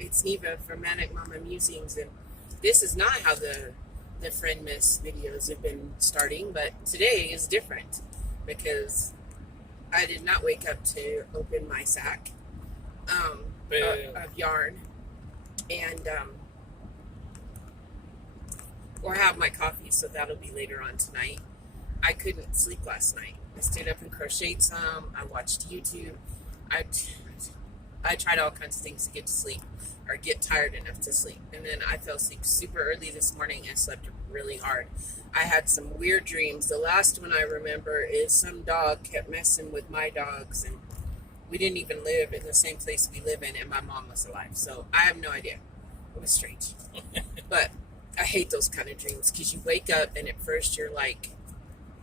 It's Neva from Manic Mama Musings, and this is not how the Friend Miss videos have been starting, but today is different because I did not wake up to open my sack of yarn and or have my coffee, so that'll be later on tonight. I couldn't sleep last night. I stayed up and crocheted some. I watched YouTube. I tried all kinds of things to get to sleep or get tired enough to sleep. And then I fell asleep super early this morning and slept really hard. I had some weird dreams. The last one I remember is some dog kept messing with my dogs, and we didn't even live in the same place we live in, and my mom was alive. So I have no idea. It was strange. But I hate those kind of dreams because you wake up and at first you're like,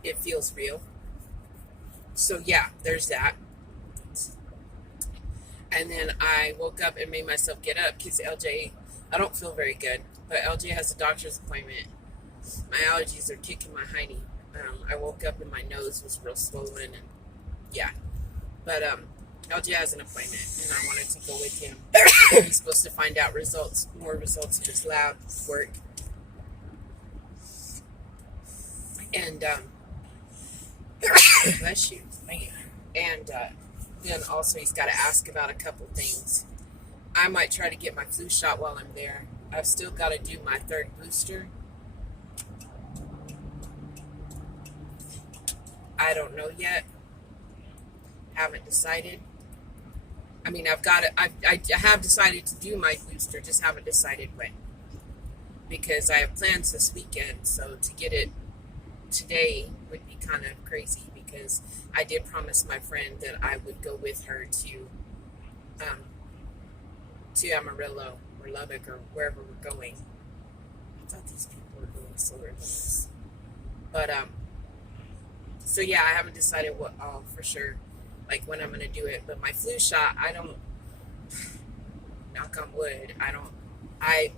it feels real. So yeah, there's that. And then I woke up and made myself get up because LJ, I don't feel very good, but LJ has a doctor's appointment. My allergies are kicking my hiney. I woke up and my nose was real swollen, and yeah. But LJ has an appointment, and I wanted to go with him. He's supposed to find out more results of his lab work. And bless you. And then also he's got to ask about a couple things. I might try to get my flu shot while I'm there. I've still got to do my third booster. I don't know yet. Haven't decided. I mean, I have decided to do my booster, just haven't decided when. Because I have plans this weekend, so to get it today would be kind of crazy because I did promise my friend that I would go with her to Amarillo or Lubbock or wherever we're going. I thought these people were going slower than this. But, so yeah, I haven't decided for sure, like when I'm going to do it. But my flu shot, I don't, knock on wood,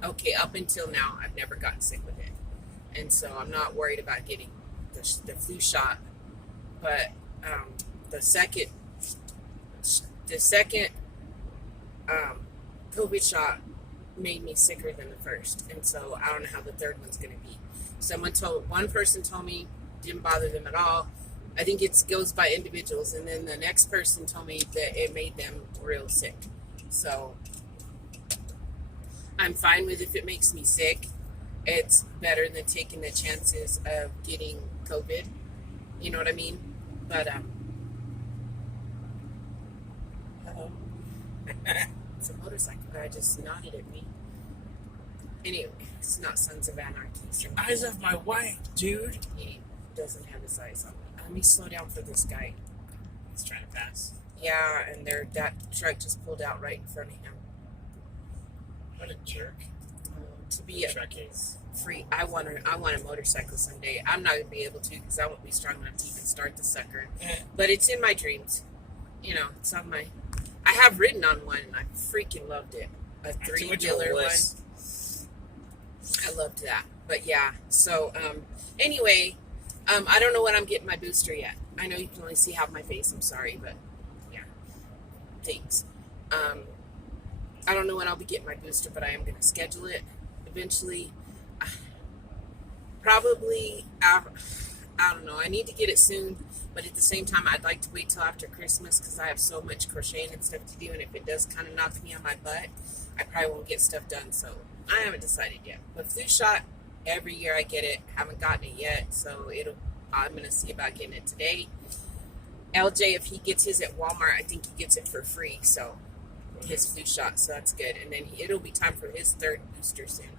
okay, up until now, I've never gotten sick with it. And so I'm not worried about getting the flu shot. But the second COVID shot made me sicker than the first, and so I don't know how the third one's going to be. One person told me didn't bother them at all. I think it goes by individuals, and then the next person told me that it made them real sick. So I'm fine with if it makes me sick. It's better than taking the chances of getting COVID. You know what I mean? But hello. It's a motorcycle guy just nodded at me. Anyway, it's not Sons of Anarchy. Eyes of my wife, dude. He doesn't have his eyes on me. Let me slow down for this guy. He's trying to pass. Yeah, and that truck just pulled out right in front of him. What a jerk. To be free, I want a motorcycle someday. I'm not gonna be able to because I won't be strong enough to even start the sucker. But it's in my dreams. You know, it's on my. I have ridden on one, and I freaking loved it. A 3-wheeler one. I loved that. But yeah, so anyway, I don't know when I'm getting my booster yet. I know you can only see half my face. I'm sorry, but yeah, thanks. I don't know when I'll be getting my booster, but I am gonna schedule it eventually. Probably, I don't know. I need to get it soon, but at the same time, I'd like to wait till after Christmas because I have so much crocheting and stuff to do, and if it does kind of knock me on my butt, I probably won't get stuff done, so I haven't decided yet. But flu shot, every year I get it. Haven't gotten it yet, so I'm going to see about getting it today. LJ, if he gets his at Walmart, I think he gets it for free, so his flu shot, so that's good. And then it'll be time for his third booster soon.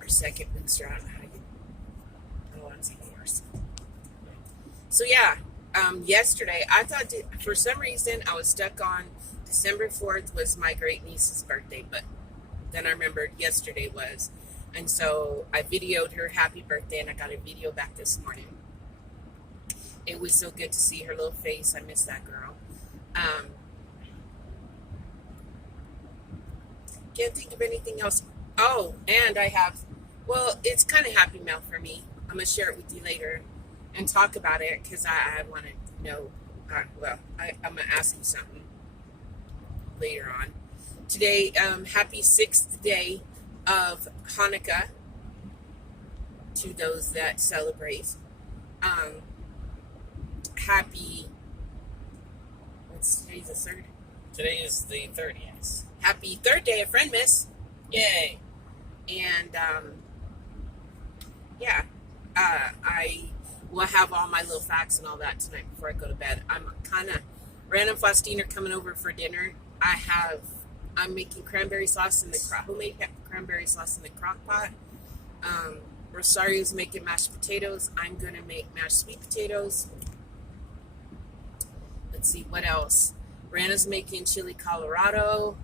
Or second booster, I don't know how it's even worse. So yeah, yesterday, I thought for some reason I was stuck on December 4th was my great niece's birthday, but then I remembered yesterday was. And so I videoed her happy birthday, and I got a video back this morning. It was so good to see her little face. I miss that girl. Can't think of anything else. Oh, and it's kind of happy mail for me. I'm going to share it with you later and talk about it because I want to know. I'm going to ask you something. later on. Today, happy 6th day of Hanukkah to those that celebrate. Happy, what's today, the 3rd? Today is the 3rd, yes. Happy 3rd day of Friendmas. Yay! And, yeah, I will have all my little facts and all that tonight before I go to bed. I'm kind of, Rand and Faustine are coming over for dinner. I'm making cranberry sauce in the homemade cranberry sauce in the crock pot. Rosario's making mashed potatoes. I'm going to make mashed sweet potatoes. Let's see, what else? Rana's making chili Colorado.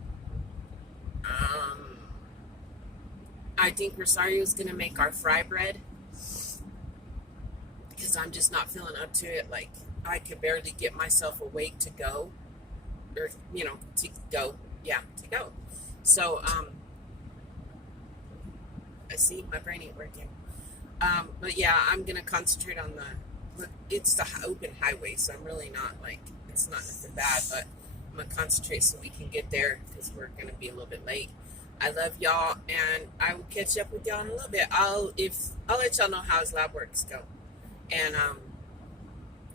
I think Rosario's going to make our fry bread. Because I'm just not feeling up to it. Like, I could barely get myself awake to go. Or, to go. Yeah, to go. So, I see my brain ain't working. But yeah, I'm going to concentrate on it's the open highway, so I'm really not it's not nothing bad, but I'm going to concentrate so we can get there because we're going to be a little bit late. I love y'all, and I will catch up with y'all in a little bit. I'll let y'all know how his lab works go. And,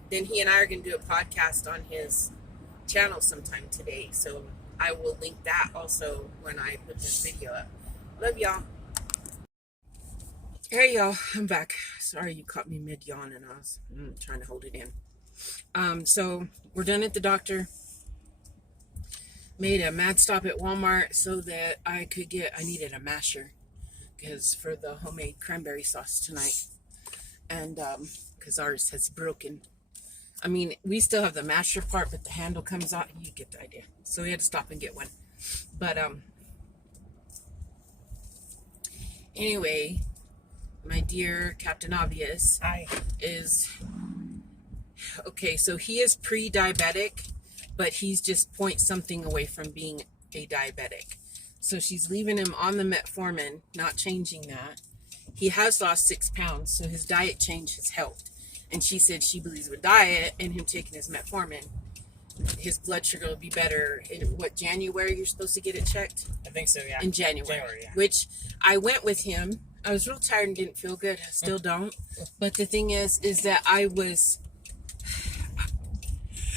then he and I are going to do a podcast on his channel sometime today, so I will link that also when I put this video up. Love y'all. Hey y'all, I'm back. Sorry you caught me mid-yawn and I was trying to hold it in. So we're done at the doctor. Made a mad stop at Walmart so that I needed a masher because for the homemade cranberry sauce tonight. And because ours has broken. I mean, we still have the masher part, but the handle comes out. You get the idea. So we had to stop and get one. But anyway, my dear Captain Obvious is okay. So he is pre-diabetic, but he's just point something away from being a diabetic. So she's leaving him on the metformin, not changing that. He has lost 6 pounds, so his diet change has helped. And she said she believes with diet and him taking his metformin, his blood sugar will be better. In January you're supposed to get it checked? I think so, yeah. In January, yeah. Which I went with him. I was real tired and didn't feel good. I still don't. But the thing is that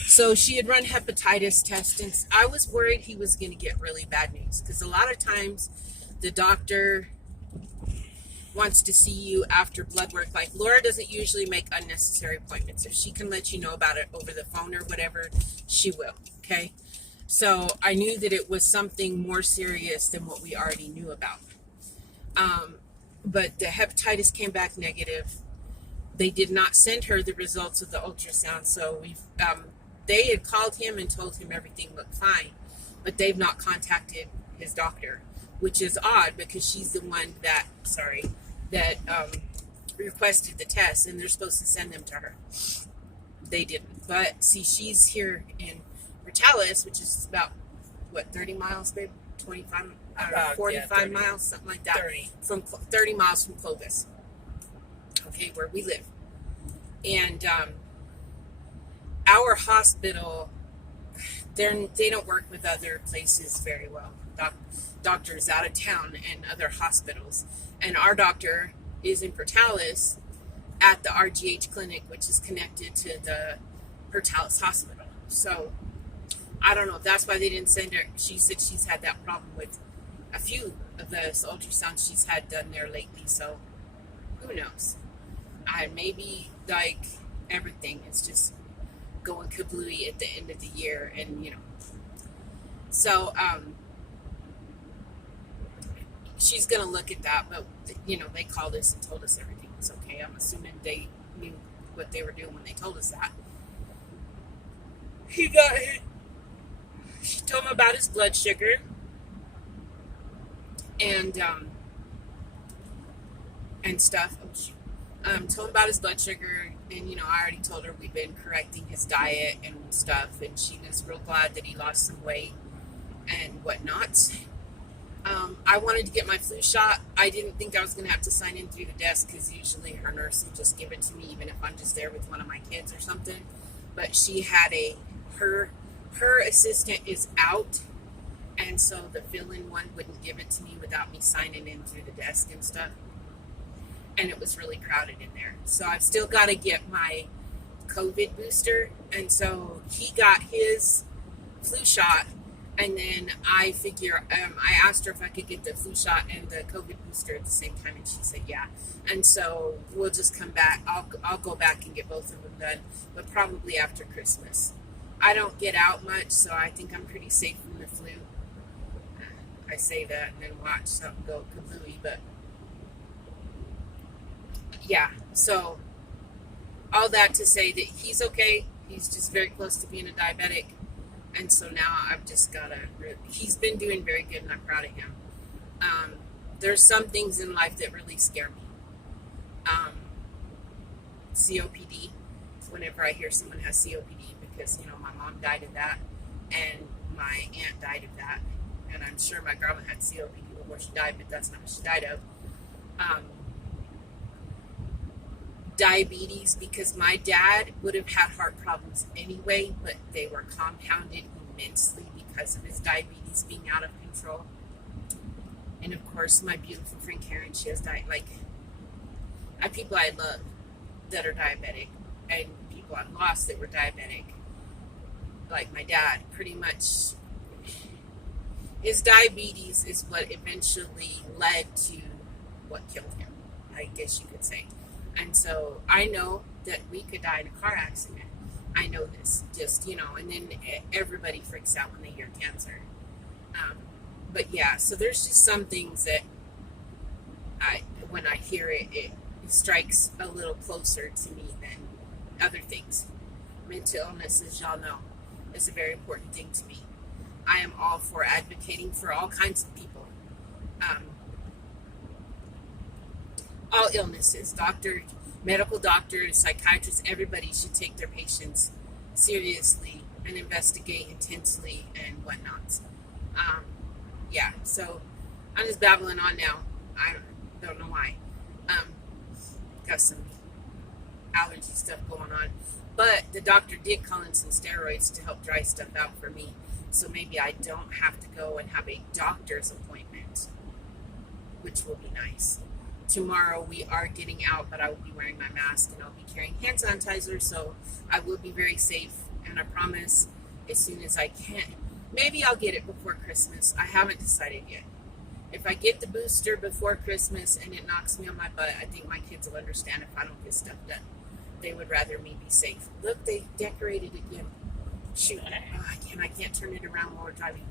so she had run hepatitis tests, and I was worried he was going to get really bad news. Because a lot of times the doctor wants to see you after blood work. Like, Laura doesn't usually make unnecessary appointments. If she can let you know about it over the phone or whatever, she will. Okay? So I knew that it was something more serious than what we already knew about. But the hepatitis came back negative. They did not send her the results of the ultrasound. So they had called him and told him everything looked fine. But they've not contacted his doctor, which is odd because she's the one that requested the test, and they're supposed to send them to her. They didn't. But see, she's here in Portales, which is about 30 miles, babe? 25, 45 miles, something like that. 30. From 30 miles from Clovis. Okay, where we live. And our hospital, they don't work with other places very well. Doctors out of town and other hospitals. And our doctor is in Portales at the RGH clinic, which is connected to the Portales hospital. So I don't know if that's why they didn't send her. She said she's had that problem with a few of the ultrasounds she's had done there lately. So who knows? Maybe like everything is just going kablooey at the end of the year, and so she's gonna look at that. But they called us and told us everything was okay. I'm assuming they knew what they were doing when they told us that. She told him about his blood sugar, and stuff. Told him about his blood sugar, and I already told her we've been correcting his diet and stuff, and she was real glad that he lost some weight and whatnot. I wanted to get my flu shot. I didn't think I was going to have to sign in through the desk because usually her nurse will just give it to me, even if I'm just there with one of my kids or something. But she had her assistant is out, and so the fill-in one wouldn't give it to me without me signing in through the desk and stuff. And it was really crowded in there. So I've still got to get my COVID booster, and so he got his flu shot, and then I figure I asked her if I could get the flu shot and the COVID booster at the same time, and she said yeah. And so we'll just come back. I'll go back and get both of them done, but probably after Christmas. I don't get out much, so I think I'm pretty safe from the flu. I say that and then watch something go kablooey, but yeah. So all that to say that he's okay. He's just very close to being a diabetic. And so now I've just got to, he's been doing very good and I'm proud of him. There's some things in life that really scare me. COPD, whenever I hear someone has COPD, because, my mom died of that and my aunt died of that. And I'm sure my grandma had COPD before she died, but that's not what she died of. Diabetes, because my dad would have had heart problems anyway, but they were compounded immensely because of his diabetes being out of control. And of course, my beautiful friend Karen, she has people I love that are diabetic, and people I've lost that were diabetic. Like my dad, pretty much his diabetes is what eventually led to what killed him, I guess you could say. And so I know that we could die in a car accident. I know this, and then everybody freaks out when they hear cancer. But yeah, so there's just some things that when I hear it, it strikes a little closer to me than other things. Mental illness, as y'all know, is a very important thing to me. I am all for advocating for all kinds of people. All illnesses, medical doctors, psychiatrists, everybody should take their patients seriously and investigate intensely and whatnot. Yeah, so I'm just babbling on now. I don't know why. Got some allergy stuff going on. But the doctor did call in some steroids to help dry stuff out for me. So maybe I don't have to go and have a doctor's appointment, which will be nice. Tomorrow we are getting out, but I will be wearing my mask and I'll be carrying hand sanitizer, so I will be very safe. And I promise, as soon as I can, maybe I'll get it before Christmas. I haven't decided yet. If I get the booster before Christmas and it knocks me on my butt, I think my kids will understand if I don't get stuff done. They would rather me be safe. Look, they decorated again. Shoot, I can't turn it around while we're driving.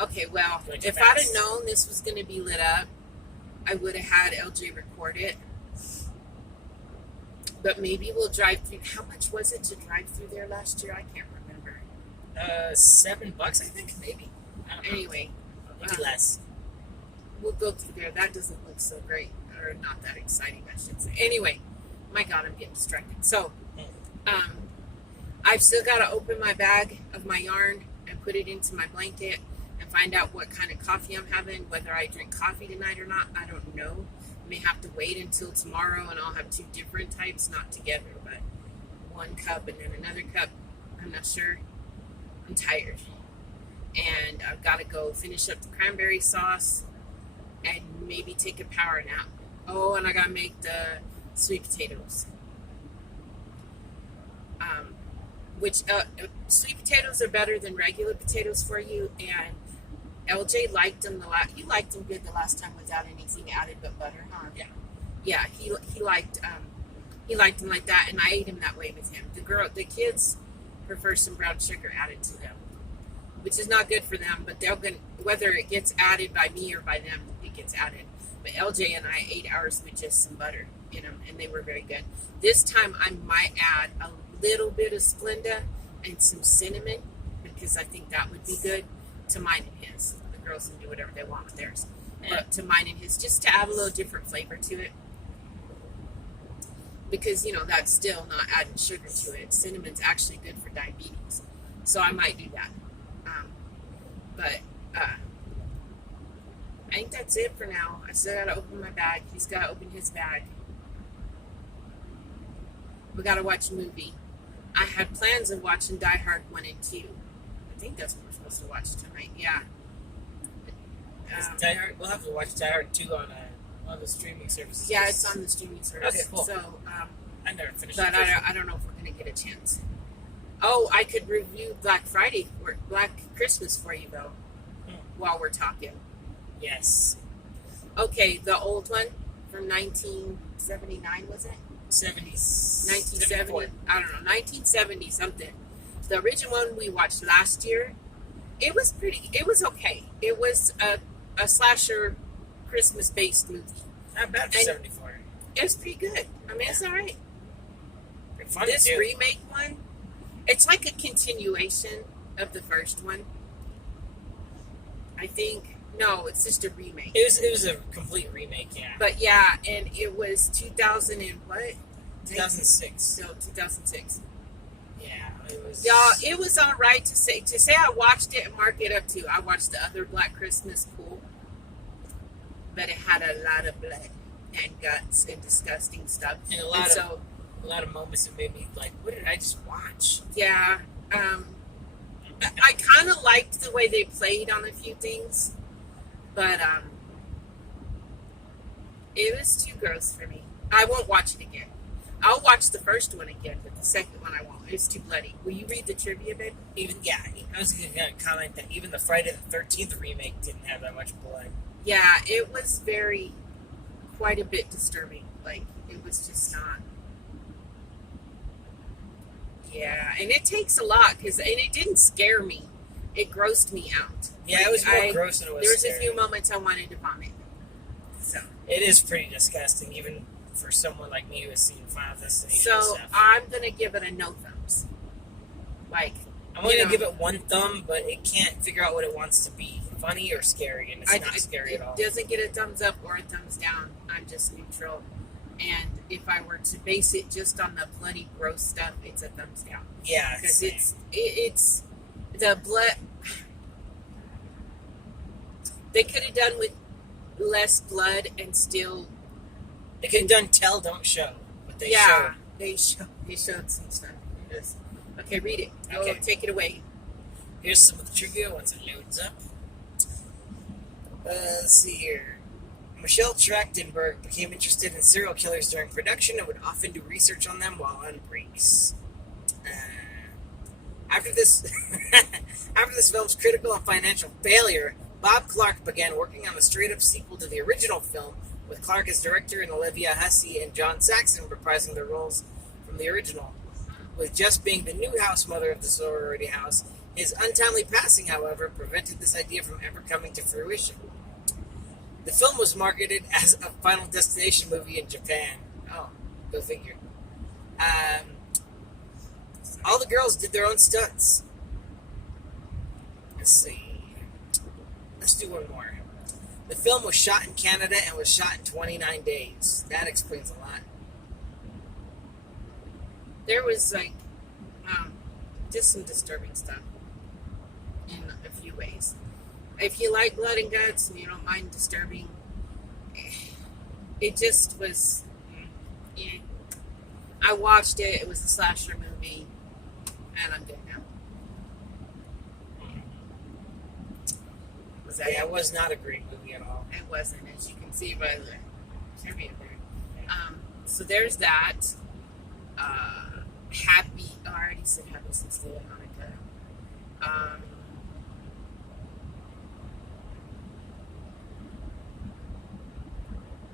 Okay, well, if I'd have known this was going to be lit up, I would have had LJ record it. But maybe we'll drive through. How much was it to drive through there last year? I can't remember. $7, I think, maybe. I don't know. Anyway. Maybe less. We'll go through there. That doesn't look so great. Or not that exciting, I should say. Anyway. My God, I'm getting distracted. So, I've still got to open my bag of my yarn and put it into my blanket and find out what kind of coffee I'm having, whether I drink coffee tonight or not. I don't know. I may have to wait until tomorrow and I'll have two different types, not together, but one cup and then another cup. I'm not sure. I'm tired. And I've got to go finish up the cranberry sauce and maybe take a power nap. Oh, and I got to make the sweet potatoes. Which sweet potatoes are better than regular potatoes for you, and LJ liked them you liked them good the last time without anything added but butter, huh? Yeah, he liked them like that, and I ate them that way with him. The kids prefer some brown sugar added to them, which is not good for them, but whether it gets added by me or by them, it gets added. But LJ and I ate ours with just some butter in them, and they were very good. This time I might add a little bit of Splenda and some cinnamon, because I think that would be good to mine and his. The girls can do whatever they want with theirs. But to mine and his, just to add a little different flavor to it. Because, that's still not adding sugar to it. Cinnamon's actually good for diabetes. So I might do that. But I think that's it for now. I still got to open my bag. He's got to open his bag. We got to watch a movie. I had plans of watching Die Hard 1 and 2. I think that's what we're supposed to watch tonight. Yeah. Die Hard. We'll have to watch Die Hard 2 on one of the streaming services. Yeah, it's on the streaming service. Okay, cool. So, I never finished but it. I don't know if we're gonna get a chance. Oh, I could review Black Friday or Black Christmas for you though, while we're talking. Yes. Okay, the old one from 1979 was it? 70s. 1970. I don't know, 1970 something. The original one we watched last year. It was pretty. It was okay. It was a slasher Christmas based movie. Not bad for And 74. it was pretty good. I mean, it's all right. Pretty funny This too. remake one, it's like a continuation of the first one. I think no, it's just a remake. It was a complete remake, yeah. But yeah, and it was 2000 and what? 2006. No, 2006. Yeah, it was. Y'all, it was all right to say I watched it and mark it up too. I watched the other Black Christmas Cool, but it had a lot of blood and guts and disgusting stuff. And a lot of moments that made me like, what did I just watch? Yeah, I kind of liked the way they played on a few things, but it was too gross for me. I won't watch it again. I'll watch the first one again, but the second one I won't. It's too bloody. Will you read the trivia, babe? I was going to comment that even the Friday the 13th remake didn't have that much blood. Yeah, it was quite a bit disturbing. Like, it was just not. Yeah, and it takes a lot, and it didn't scare me. It grossed me out. Yeah, it was more gross than it was There was scary. a few moments I wanted to vomit. So. It is pretty disgusting, even for someone like me who has seen Final Destination and So stuff. I'm gonna give it a no thumbs. Like I'm only going to give it one thumb, but it can't figure out what it wants to be. Funny or scary, and it's not scary at all. It doesn't get a thumbs up or a thumbs down. I'm just neutral. And if I were to base it just on the bloody gross stuff, it's a thumbs down. Yeah, Because same. it's the blood. They could have done with less blood and still. They could have done tell, don't show, but they Yeah, showed. they showed some stuff. Okay, read it. Go, Okay. take it away. Here's some of the trivia once it loads up. Let's see here. Michelle Trachtenberg became interested in serial killers during production and would often do research on them while on breaks. After this film's critical and financial failure, Bob Clark began working on a straight-up sequel to the original film, with Clark as director and Olivia Hussey and John Saxon reprising their roles from the original. With Jess being the new house mother of the sorority house, his untimely passing, however, prevented this idea from ever coming to fruition. The film was marketed as a Final Destination movie in Japan. Oh, go figure. All the girls did their own stunts. Let's see. Let's do one more. The film was shot in Canada and was shot in 29 days. That explains a lot. There was just some disturbing stuff in a few ways. If you like blood and guts and you don't mind disturbing, it just was. Yeah. I watched it. It was a slasher movie, and I'm good now. Was that Yeah, it? it was not a great movie at all. It wasn't, as you can see by the trivia there. So there's that. Happy. Oh, I already said happy 60th Hanukkah.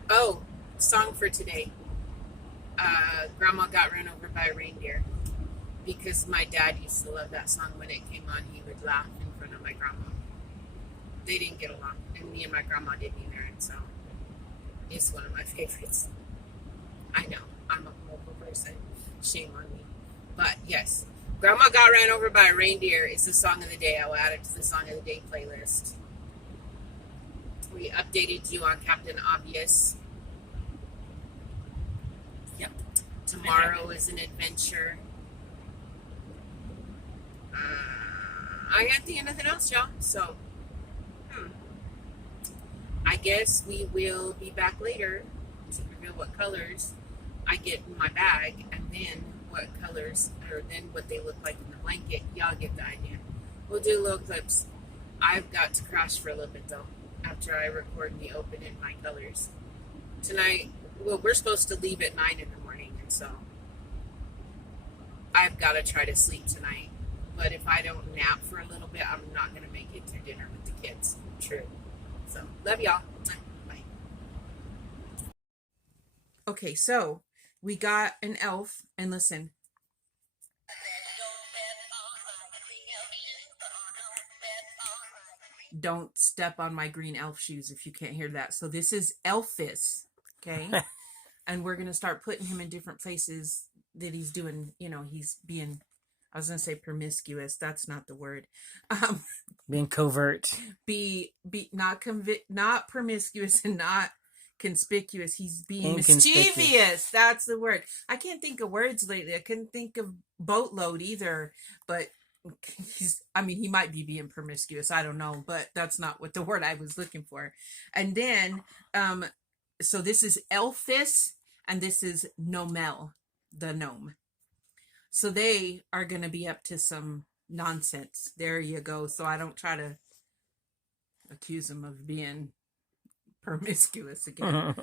Oh, song for today. Grandma got run over by a reindeer. Because my dad used to love that song. When it came on, he would laugh in front of my grandma. They didn't get along, and me and my grandma didn't either, and so it's one of my favorites. I know, I'm a horrible person. Shame on me. But yes, Grandma Got Ran Over by a Reindeer is the song of the day. I will add it to the song of the day playlist. We updated you on Captain Obvious. Yep. Tomorrow is an adventure. I got nothing else, y'all. So, I guess we will be back later to reveal what colors I get in my bag, and then what colors, or then what they look like in the blanket. Y'all get the idea. We'll do little clips. I've got to crash for a little bit, though. after I record the open in my colors. Tonight, well, we're supposed to leave at 9 in the morning, and so I've got to try to sleep tonight. But if I don't nap for a little bit, I'm not going to make it through dinner with the kids. True. So, love y'all. Bye. Okay, so we got an elf, and listen. Don't step on my green elf shoes if you can't hear that. So this is Elphys, okay? And we're going to start putting him in different places that he's doing, he's being, I was going to say promiscuous. That's not the word. Being covert. Be not promiscuous and not conspicuous. He's being mischievous. That's the word. I can't think of words lately. I couldn't think of boatload either, but he might be being promiscuous. I don't know, but that's not what the word I was looking for. And then, so this is Elphys and this is Nomel, the gnome. So they are going to be up to some nonsense. There you go. So I don't try to accuse them of being promiscuous again.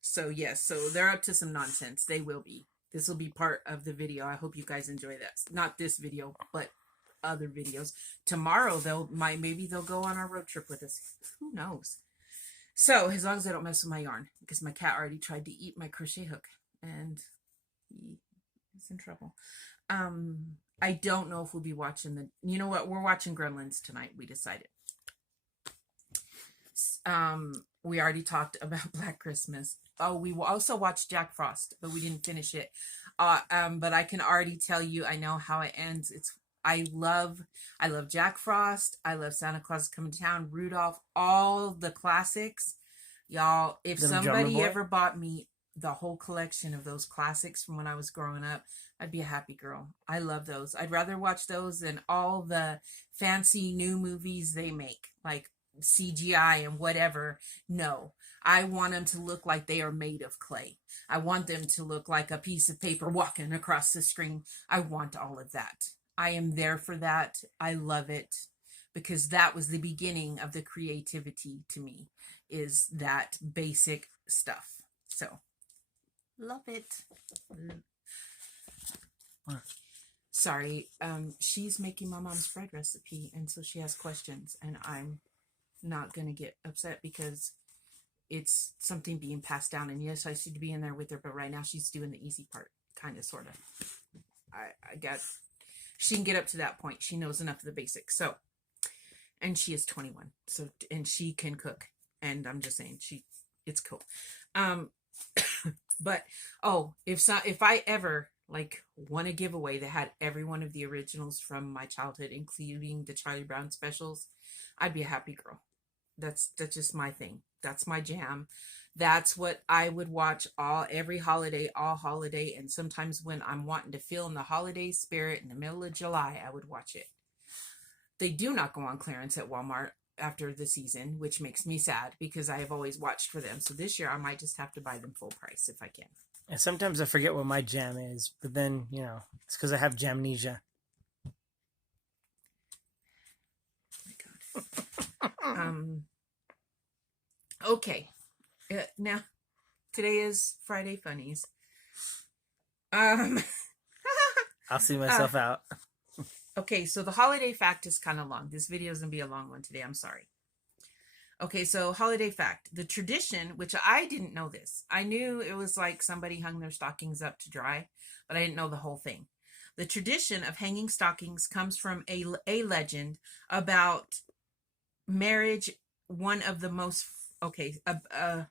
So yes, so they're up to some nonsense. They will be. This will be part of the video. I hope you guys enjoy that. Not this video, but other videos. Tomorrow maybe they'll go on our road trip with us. Who knows? So as long as I don't mess with my yarn, because my cat already tried to eat my crochet hook and he's in trouble. I don't know if we'll be watching you know what? We're watching Gremlins tonight. We decided. We already talked about Black Christmas. Oh, we also watched Jack Frost, but we didn't finish it. But I can already tell you, I know how it ends. I love Jack Frost. I love Santa Claus is Coming to Town, Rudolph, all the classics. Y'all, if somebody ever bought me the whole collection of those classics from when I was growing up, I'd be a happy girl. I love those. I'd rather watch those than all the fancy new movies they make, like CGI and whatever. No, I want them to look like they are made of clay. I want them to look like a piece of paper walking across the screen. I want all of that. I am there for that. I love it because that was the beginning of the creativity to me, is that basic stuff. So, love it. Sorry, she's making my mom's bread recipe, and so she has questions, and I'm not going to get upset because it's something being passed down. And yes, I should be in there with her, but right now she's doing the easy part, kind of, sort of. She can get up to that point. She knows enough of the basics. So, and she is 21. So, and she can cook. And I'm just saying, it's cool. But, if I ever won a giveaway that had every one of the originals from my childhood, including the Charlie Brown specials, I'd be a happy girl. That's just my thing. That's my jam. That's what I would watch every holiday, all holiday. And sometimes when I'm wanting to feel in the holiday spirit in the middle of July, I would watch it. They do not go on clearance at Walmart after the season, which makes me sad because I have always watched for them. So this year I might just have to buy them full price if I can. And sometimes I forget what my jam is, but then, it's because I have jamnesia. Oh my God. Okay. Now, today is Friday Funnies. I'll see myself out. Okay, so the holiday fact is kind of long. This video is going to be a long one today. I'm sorry. Okay, so holiday fact. The tradition, which I didn't know this. I knew it was like somebody hung their stockings up to dry, but I didn't know the whole thing. The tradition of hanging stockings comes from a legend about marriage. One of the most, a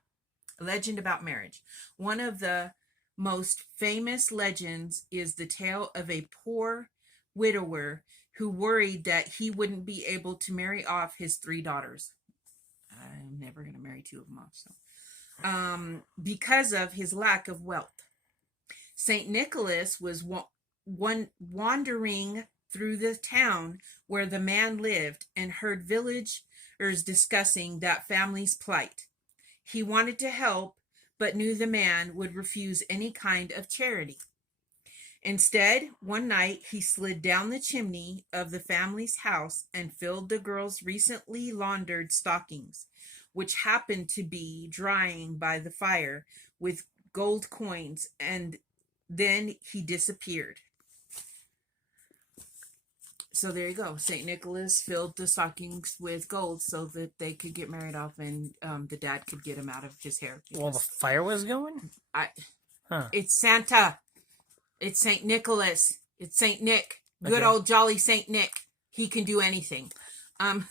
legend about marriage. One of the most famous legends is the tale of a poor widower who worried that he wouldn't be able to marry off his 3 daughters. I'm never going to marry 2 of them off. So, because of his lack of wealth. St. Nicholas was wandering through the town where the man lived and heard villagers discussing that family's plight. He wanted to help, but knew the man would refuse any kind of charity. Instead, one night he slid down the chimney of the family's house and filled the girls' recently laundered stockings. which happened to be drying by the fire with gold coins, and then he disappeared. So there you go. St. Nicholas filled the stockings with gold so that they could get married off, and the dad could get him out of his hair. While the fire was going? It's Santa. It's St. Nicholas. It's St. Nick. Good Okay. old jolly St. Nick. He can do anything. And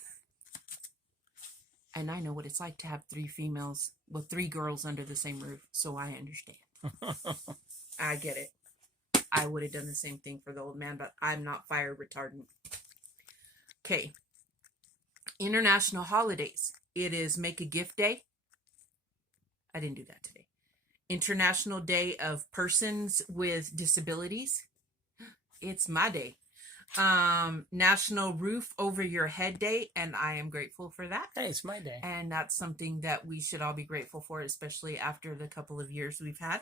I know what it's like to have three girls under the same roof, so I understand. I get it. I would have done the same thing for the old man, but I'm not fire retardant. Okay. International holidays. It is Make a Gift Day. I didn't do that today. International Day of Persons with Disabilities. It's my day. National Roof Over Your Head Day, and I am grateful for that. Hey, it's my day. And that's something that we should all be grateful for, especially after the couple of years we've had.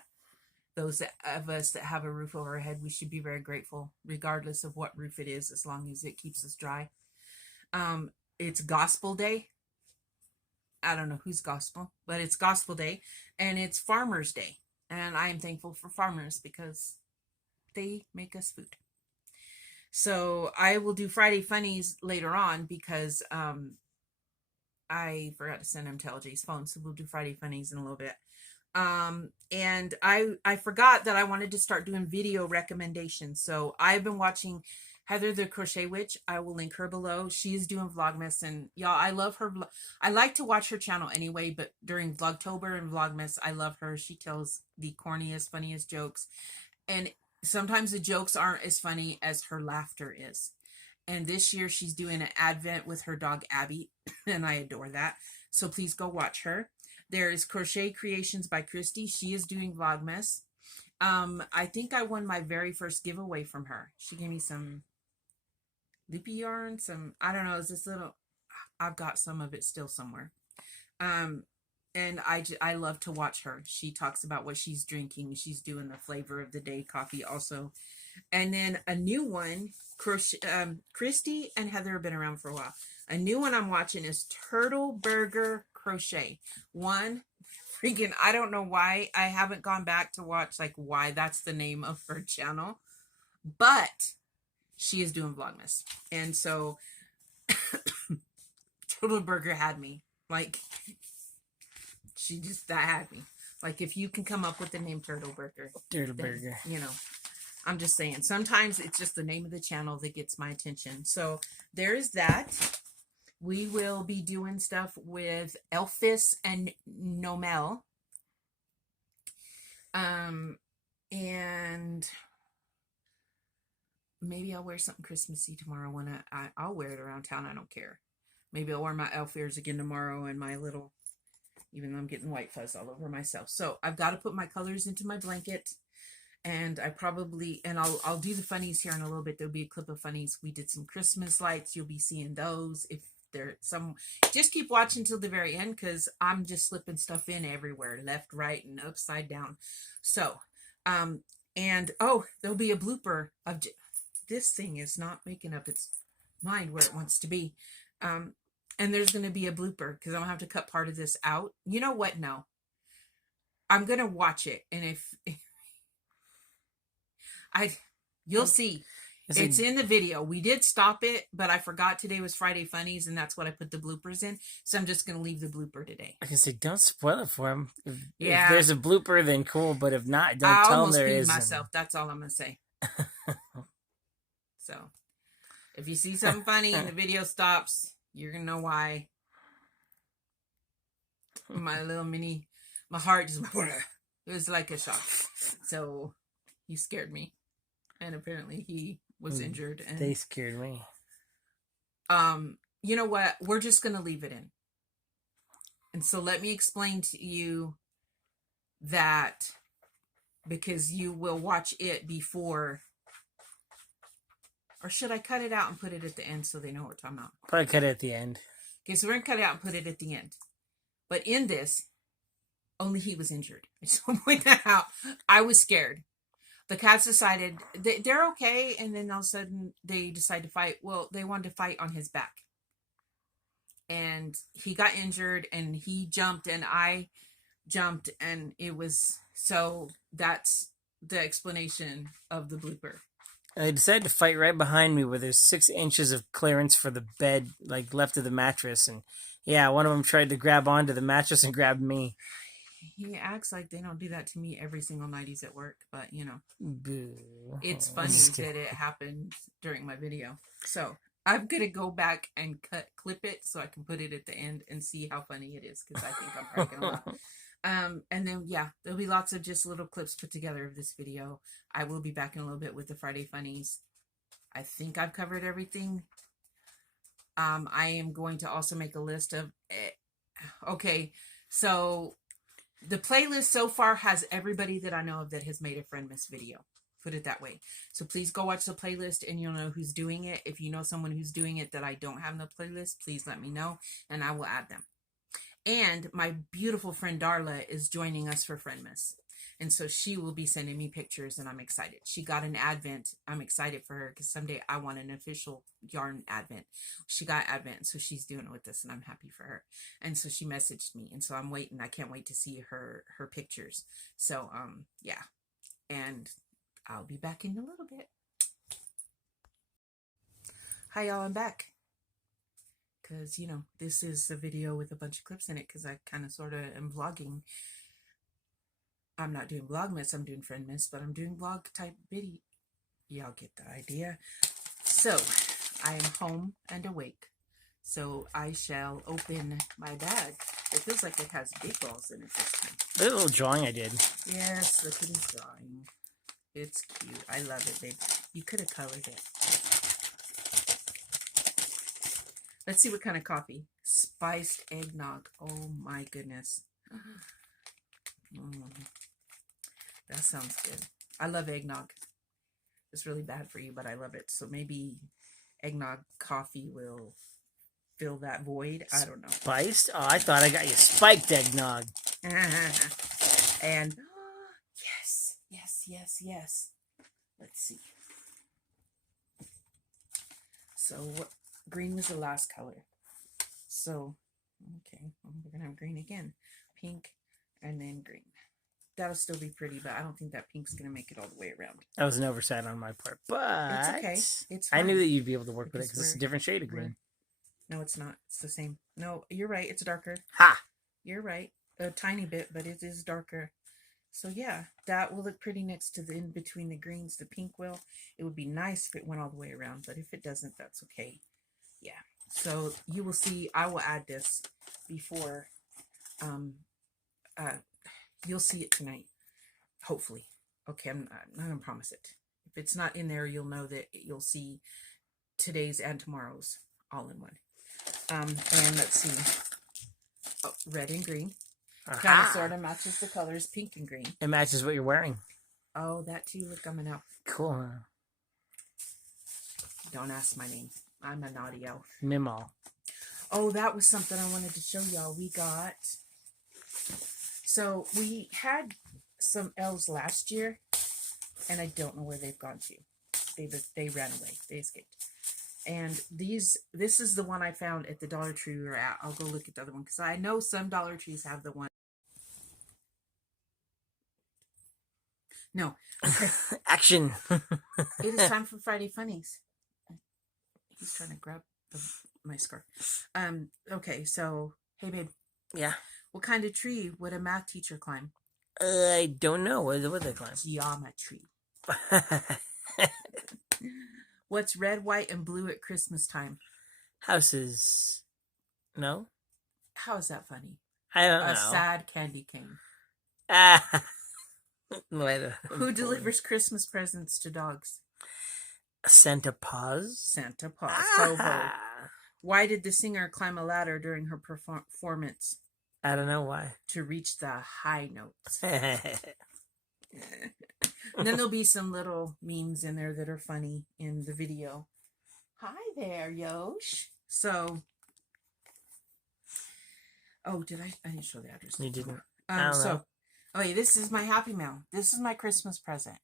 Those of us that have a roof over our head, we should be very grateful, regardless of what roof it is, as long as it keeps us dry. It's Gospel Day. I don't know who's gospel, but it's Gospel Day. And it's Farmers Day. And I am thankful for farmers because they make us food. So I will do Friday Funnies later on because I forgot to send him to LJ's phone. So we'll do Friday Funnies in a little bit. And I forgot that I wanted to start doing video recommendations. So I've been watching Heather the Crochet Witch. I will link her below. She is doing Vlogmas, and y'all, I love her. I like to watch her channel anyway, but during Vlogtober and Vlogmas, I love her. She tells the corniest, funniest jokes, and sometimes the jokes aren't as funny as her laughter is. And this year she's doing an advent with her dog Abby, and I adore that. So please go watch her. There is Crochet Creations by Christy. She is doing Vlogmas. I think I won my very first giveaway from her. She gave me some loopy yarn, I don't know, it's this little, I've got some of it still somewhere. And I love to watch her. She talks about what she's drinking. She's doing the flavor of the day coffee also. And then a new one, Christy and Heather have been around for a while. A new one I'm watching is Turtle Burger Crochet. I don't know why I haven't gone back to watch why that's the name of her channel, but she is doing Vlogmas. And so Turtle Burger had me. That had me. If you can come up with the name Turtle Burger. Turtle Burger. I'm just saying. Sometimes it's just the name of the channel that gets my attention. So there's that. We will be doing stuff with Elphys and Nomel. And maybe I'll wear something Christmassy tomorrow when I'll wear it around town. I don't care. Maybe I'll wear my elf ears again tomorrow and my little, even though I'm getting white fuzz all over myself. So I've got to put my colors into my blanket. And I'll do the funnies here in a little bit. There'll be a clip of funnies. We did some Christmas lights. You'll be seeing those. If there's some, just keep watching till the very end because I'm just slipping stuff in everywhere, left, right, and upside down. So, there'll be a blooper of this thing is not making up its mind where it wants to be. And there's going to be a blooper because I'm going to have to cut part of this out. You know what? No. I'm going to watch it. And you'll see. It's in the video. We did stop it, but I forgot today was Friday Funnies, and that's what I put the bloopers in. So I'm just going to leave the blooper today. I can say, don't spoil it for him. If there's a blooper, then cool. But if not, don't tell him there is. I almost peed myself. That's all I'm going to say. So if you see something funny and the video stops, you're going to know why. My heart just, it was like a shock. So he scared me. And apparently he was injured. And they scared me. You know what? We're just going to leave it in. And so let me explain to you that because you will watch it before. Or should I cut it out and put it at the end so they know what we're talking about? Probably cut it at the end. Okay, so we're going to cut it out and put it at the end. But in this, only he was injured. I just want to point that out. I was scared. The cats decided they're okay, and then all of a sudden they decide to fight. Well, they wanted to fight on his back. and he got injured, and he jumped, and I jumped, and it was so. That's the explanation of the blooper. And they decided to fight right behind me, where there's 6 inches of clearance for the bed, like left of the mattress, and yeah, one of them tried to grab onto the mattress and grab me. He acts like they don't do that to me every single night he's at work, but you know, Boo. it's funny that it happened during my video. So I'm gonna go back and clip it so I can put it at the end and see how funny it is, because I think I'm probably gonna laugh. And then yeah, there'll be lots of just little clips put together of this video. I will be back in a little bit with the Friday Funnies. I think I've covered everything. I am going to also make a list of okay, so the playlist so far has everybody that I know of that has made a Friendmas video. Put it that way. So please go watch the playlist and you'll know who's doing it. If you know someone who's doing it that I don't have in the playlist, please let me know and I will add them. And my beautiful friend Darla is joining us for Friendmas. And so she will be sending me pictures and I'm excited. She got an Advent. I'm excited for her because someday I want an official yarn Advent. She got Advent, so she's doing it with us and I'm happy for her. And so she messaged me and so I'm waiting. I can't wait to see her pictures. So yeah. And I'll be back in a little bit. Hi y'all, I'm back. Because, you know, this is a video with a bunch of clips in it because I kind of sort of am vlogging. I'm not doing Vlogmas, I'm doing Friendmas, but I'm doing vlog type video. Y'all get the idea. So, I am home and awake. So, I shall open my bag. It feels like it has big balls in it this time. The little drawing I did. Yes, look at his drawing. It's cute. I love it, babe. You could have colored it. Let's see what kind of coffee. Spiced eggnog. Oh my goodness. That sounds good. I love eggnog. It's really bad for you, but I love it. So maybe eggnog coffee will fill that void. I don't know. Spiced? Oh, I thought I got you spiked eggnog. And yes. Let's see. So what? Green was the last color. So, okay, well, we're going to have green again. Pink, and then green. That'll still be pretty, but I don't think that pink's going to make it all the way around. That was an oversight on my part, but It's okay. It's fine. I knew that you'd be able to work with it because it's a different shade of green. No, it's not. It's the same. No, you're right. It's darker. Ha! You're right. A tiny bit, but it is darker. So yeah, that will look pretty next to the in between the greens. The pink will. It would be nice if it went all the way around, but if it doesn't, that's okay. Yeah. So you will see. I will add this before. You'll see it tonight, hopefully. Okay, I'm not gonna promise it. If it's not in there, you'll know that you'll see today's and tomorrow's all in one. And let's see. Oh, red and green. Kind of sort of matches the colors, pink and green. It matches what you're wearing. Oh, that too. Look, coming out. Cool. Don't ask my name. I'm a naughty elf. Mimal. Oh, that was something I wanted to show y'all. So we had some elves last year, and I don't know where they've gone to. They ran away. They escaped. And this is the one I found at the Dollar Tree we were at. I'll go look at the other one because I know some Dollar Trees have the one. No. Okay. Action. It is time for Friday Funnies. He's trying to grab my scarf. Okay, so hey babe. Yeah. What kind of tree would a math teacher climb? I don't know. What would they climb? Geometry. What's red, white, and blue at Christmas time? Houses. No? How is that funny? I don't know. A sad candy cane. Who delivers Christmas presents to dogs? Santa Paws? Santa Paws. Ho ho. Why did the singer climb a ladder during her performance? I don't know why. To reach the high notes. And then there'll be some little memes in there that are funny in the video. Hi there, Yosh. So, oh, did I didn't show the address. You didn't. I don't know. Okay, this is my Happy Mail. This is my Christmas present.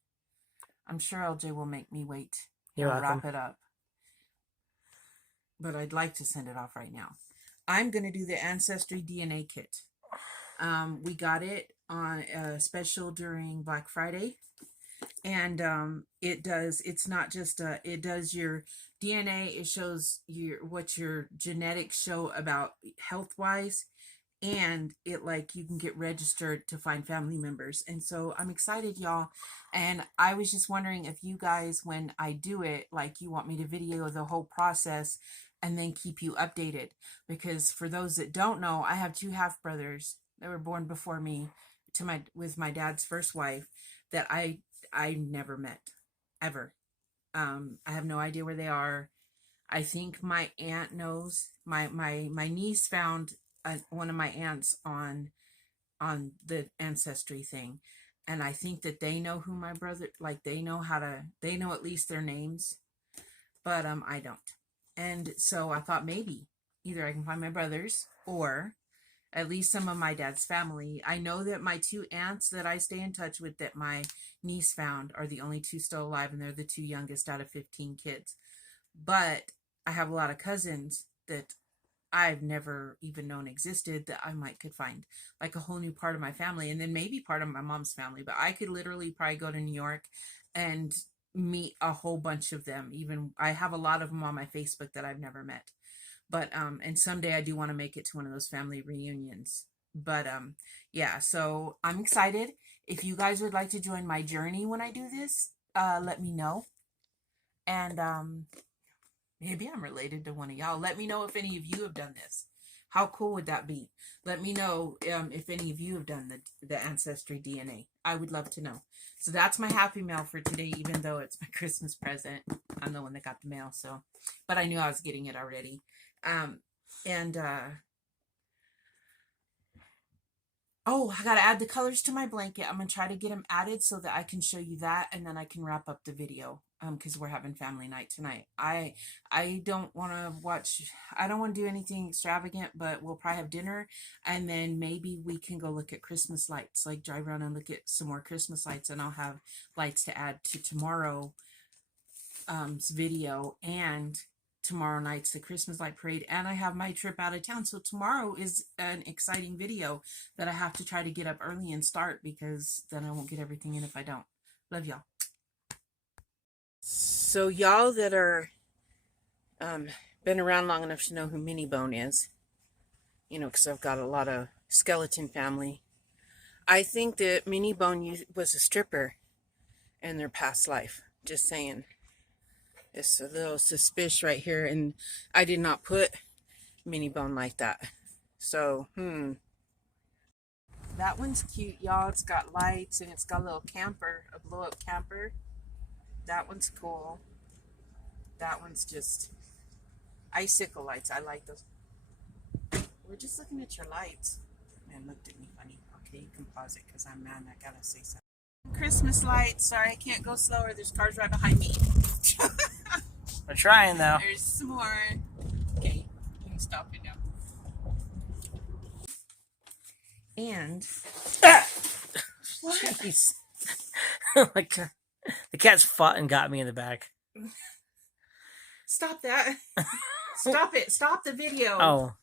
I'm sure LJ will make me wait. You're I'll welcome. wrap it up. But I'd like to send it off right now. I'm gonna do the Ancestry DNA kit. We got it on a special during Black Friday, and it's not just it does your DNA. It shows what your genetics show about health wise, and it like you can get registered to find family members. And so I'm excited, y'all. And I was just wondering if you guys, when I do it, like you want me to video the whole process and then keep you updated, because for those that don't know, I have two half brothers that were born before me with my dad's first wife that I never met ever. I have no idea where they are. I think my aunt knows. My niece found one of my aunts on the ancestry thing, and I think that they know who my brother, like they know at least their names, but I don't. And so I thought maybe either I can find my brothers or at least some of my dad's family. I know that my two aunts that I stay in touch with that my niece found are the only two still alive, and they're the two youngest out of 15 kids. But I have a lot of cousins that I've never even known existed that I might could find like a whole new part of my family, and then maybe part of my mom's family. But I could literally probably go to New York and meet a whole bunch of them. Even I have a lot of them on my Facebook that I've never met. But and someday I do want to make it to one of those family reunions. But yeah, so I'm excited. If you guys would like to join my journey when I do this, let me know. And maybe I'm related to one of y'all. Let me know if any of you have done this. How cool would that be? Let me know if any of you have done the Ancestry DNA. I would love to know. So that's my happy mail for today, even though it's my Christmas present. I'm the one that got the mail, so. But I knew I was getting it already. Oh, I gotta add the colors to my blanket. I'm gonna try to get them added so that I can show you that, and then I can wrap up the video. Because we're having family night tonight. I don't want to watch. I don't want to do anything extravagant, but we'll probably have dinner, and then maybe we can go look at Christmas lights. Like drive around and look at some more Christmas lights, and I'll have lights to add to tomorrow's video and tomorrow night's the Christmas light parade, and I have my trip out of town. So tomorrow is an exciting video that I have to try to get up early and start, because then I won't get everything in if I don't. Love y'all. So y'all that are been around long enough to know who Minnie Bone is, you know, because I've got a lot of skeleton family. I think that Minnie Bone was a stripper in their past life. Just saying. It's a little suspicious right here, and I did not put Minnie Bone like that. So, That one's cute, y'all. It's got lights, and it's got a little camper, a blow-up camper. That one's cool. That one's just icicle lights. I like those. We're just looking at your lights. Man looked at me funny. Okay, you can pause it because I'm mad. I gotta say something. Christmas lights. Sorry, I can't go slower. There's cars right behind me. We're trying though. There's some more. Okay, you can stop it now. And what? Jeez. Like the cats fought and got me in the back. Stop that. Stop it. Stop the video. Oh.